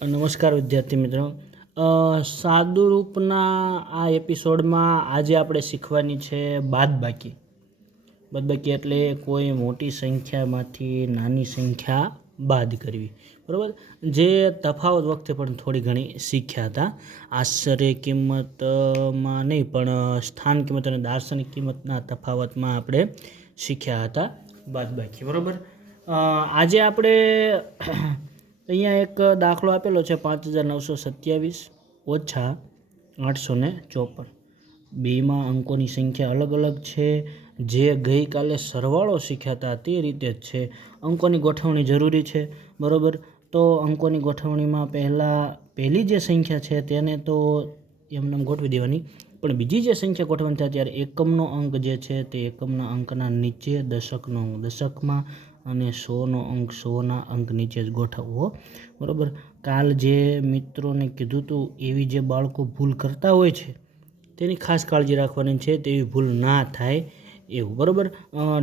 નમસ્કાર વિદ્યાર્થી મિત્રો, સાદું રૂપના આ એપિસોડમાં આજે આપણે શીખવાની છે બાદબાકી. બાદબાકી એટલે કોઈ મોટી સંખ્યામાંથી નાની સંખ્યા બાદ કરવી, બરાબર. જે તફાવત વખતે પણ થોડી ઘણી શીખ્યા હતા. આશ્ચર્ય કિંમતમાં નહીં પણ સ્થાન કિંમત અને દાર્શનિક કિંમતના તફાવતમાં આપણે શીખ્યા હતા બાદબાકી, બરાબર. આજે આપણે અહીંયા એક દાખલો આપેલો છે 5927 ઓછા 854. બેમાં અંકોની સંખ્યા અલગ અલગ છે. જે ગઈકાલે સરવાળો શીખ્યા હતા તે રીતે જ છે. અંકોની ગોઠવણી જરૂરી છે, બરાબર. તો અંકોની ગોઠવણીમાં પહેલી જે સંખ્યા છે તેને તો એમને ગોઠવી દેવાની, પણ બીજી જે સંખ્યા ગોઠવવાની થાય ત્યારે એકમનો અંક જે છે તે એકમના અંકના નીચે, દશકનો અંક દશકમાં અને 100નો અંક 100ના અંક નીચે જ ગોઠવવો, બરાબર. કાલ જે મિત્રોને કીધું હતું એવી જે બાળકો ભૂલ કરતા હોય છે તેની ખાસ કાળજી રાખવાની છે, તેવી ભૂલ ના થાય એવું, બરાબર.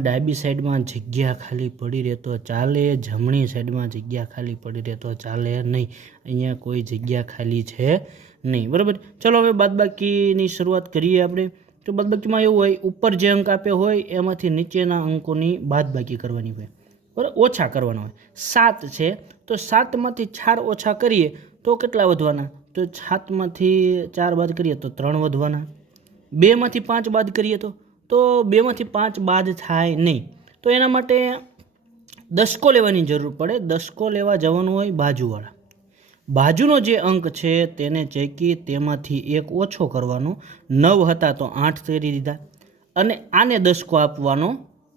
ડાબી સાઈડમાં જગ્યા ખાલી પડી રહે તો ચાલે, જમણી સાઈડમાં જગ્યા ખાલી પડી રહે તો ચાલે નહીં. અહીંયા કોઈ જગ્યા ખાલી છે નહીં, બરાબર. ચલો હવે બાદબાકીની શરૂઆત કરીએ આપણે. તો બાદબાકીમાં એવું હોય, ઉપર જે અંક આપ્યો હોય એમાંથી નીચેના અંકોની બાદબાકી કરવાની હોય, બરાબર, ઓછા કરવાના હોય. 7 છે તો 7માંથી 4 ઓછા કરીએ તો કેટલા વધવાના? તો 7માંથી 4 બાદ કરીએ તો 3 વધવાના. 2માંથી 5 બાદ કરીએ તો 2માંથી 5 બાદ થાય નહીં. તો એના માટે દશકો લેવાની જરૂર પડે. દશકો લેવા જવાનું હોય બાજુવાળા. બાજુનો જે અંક છે તેને ચેકી તેમાંથી 1 ઓછો કરવાનો. 9 હતા તો 8 કરી દીધા અને આને દશકો આપવાનો,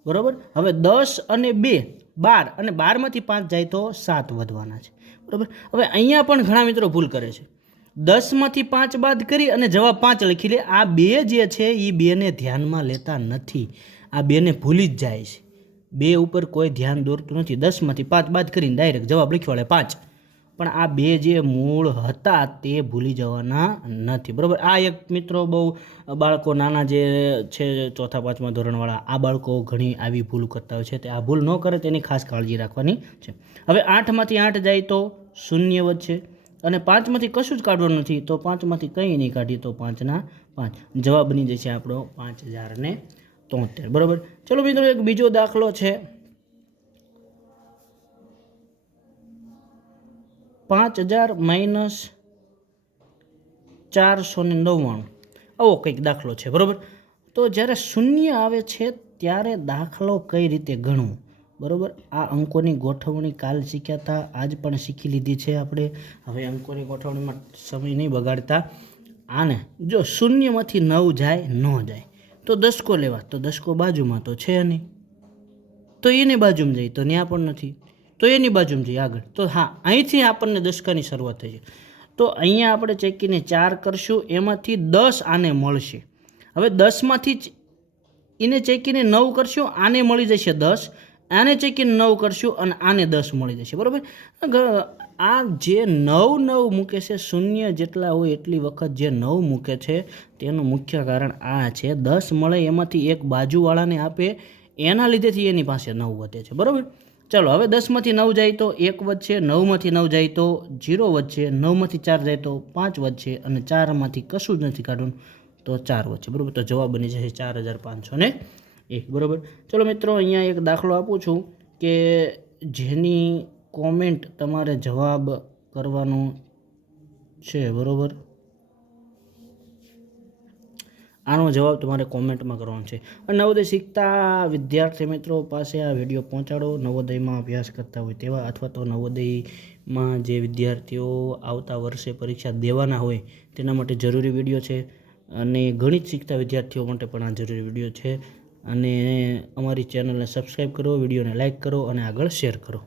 બરાબર. હવે 10 અને 2 12 અને 12માંથી 5 જાય તો 7 વધવાના છે, બરાબર. હવે અહીંયા પણ ઘણા મિત્રો ભૂલ કરે છે. 10માંથી 5 બાદ કરી અને જવાબ 5 લખી લે. આ બે જે છે એ બેને ધ્યાનમાં લેતા નથી, આ બેને ભૂલી જ જાય છે. બે ઉપર કોઈ ધ્યાન દોરતું નથી. 10માંથી 5 બાદ કરીને ડાયરેક્ટ જવાબ લખી વળે 5, પણ આ બે જે મૂળ હતા તે ભૂલી જવાના નથી, બરાબર. આ એક મિત્રો બહુ બાળકો નાના જે છે 4થા 5મા ધોરણવાળા, આ બાળકો ઘણી આવી ભૂલ કરતા હોય છે. તે આ ભૂલ ન કરે તેની ખાસ કાળજી રાખવાની છે. હવે 8માંથી 8 જાય તો 0 વધશે અને 5માંથી કશું જ કાઢવાનું નથી, તો 5માંથી કંઈ નહીં કાઢીએ તો 5ના 5 જવાબ બની જશે આપણો 5073, બરાબર. ચલો મિત્રો એક બીજો દાખલો છે 5000 -499. આવો કંઈક દાખલો છે, બરાબર. તો જ્યારે શૂન્ય આવે છે ત્યારે દાખલો કઈ રીતે ગણવો, બરાબર. આ અંકોની ગોઠવણી કાલ શીખ્યા હતા, આજ પણ શીખી લીધી છે આપણે. હવે અંકોની ગોઠવણીમાં સમય નહીં બગાડતા. આને જો 0માંથી 9 જાય ન જાય તો દશકો લેવા, તો દશકો બાજુમાં તો છે નહીં, તો એની બાજુમાં જાય તો ત્યાં પણ નથી, તો એની બાજુમાં જઈએ આગળ, તો હા અહીંથી આપણને દશકાની શરૂઆત થઈ છે. તો અહીંયા આપણે ચેકીને 4 કરશું, એમાંથી 10 આને મળશે. હવે 10માંથી એને ચેકીને 9 કરશું, આને મળી જશે 10, આને ચેકીને 9 કરશું અને આને 10 મળી જશે, બરાબર. આ જે 9 મૂકે છે, શૂન્ય જેટલા હોય એટલી વખત જે 9 મૂકે છે તેનું મુખ્ય કારણ આ છે. 10 મળે એમાંથી એક બાજુવાળાને આપે, એના લીધેથી એની પાસે 9 વધે છે, બરાબર. ચલો હવે 10માંથી 9 જાય તો 1 વધશે, 9માંથી 9 જાય તો 0 વધશે, 9માંથી 4 જાય તો 5 વધશે અને 4માંથી કશું જ નથી કાઢવાનું તો 4 વધશે, બરાબર. તો જવાબ બની જશે 4501, બરાબર. ચલો મિત્રો અહીંયા એક દાખલો આપું છું કે જેની કોમેન્ટ તમારે જવાબ કરવાનો છે, બરાબર. આનો જવાબ તમારે કોમેન્ટમાં કરવાનો છે. અને નવોદય શીખતા વિદ્યાર્થી મિત્રો પાસે આ વિડીયો પહોંચાડો. નવોદયમાં અભ્યાસ કરતા હોય તેવા અથવા તો નવોદયમાં જે વિદ્યાર્થીઓ આવતા વર્ષે પરીક્ષા દેવાના હોય તેના માટે જરૂરી વિડીયો છે. અને ગણિત શીખતા વિદ્યાર્થીઓ માટે પણ આ જરૂરી વિડીયો છે. અને અમારી ચેનલને સબસ્ક્રાઈબ કરો, વિડીયોને લાઇક કરો અને આગળ શેર કરો.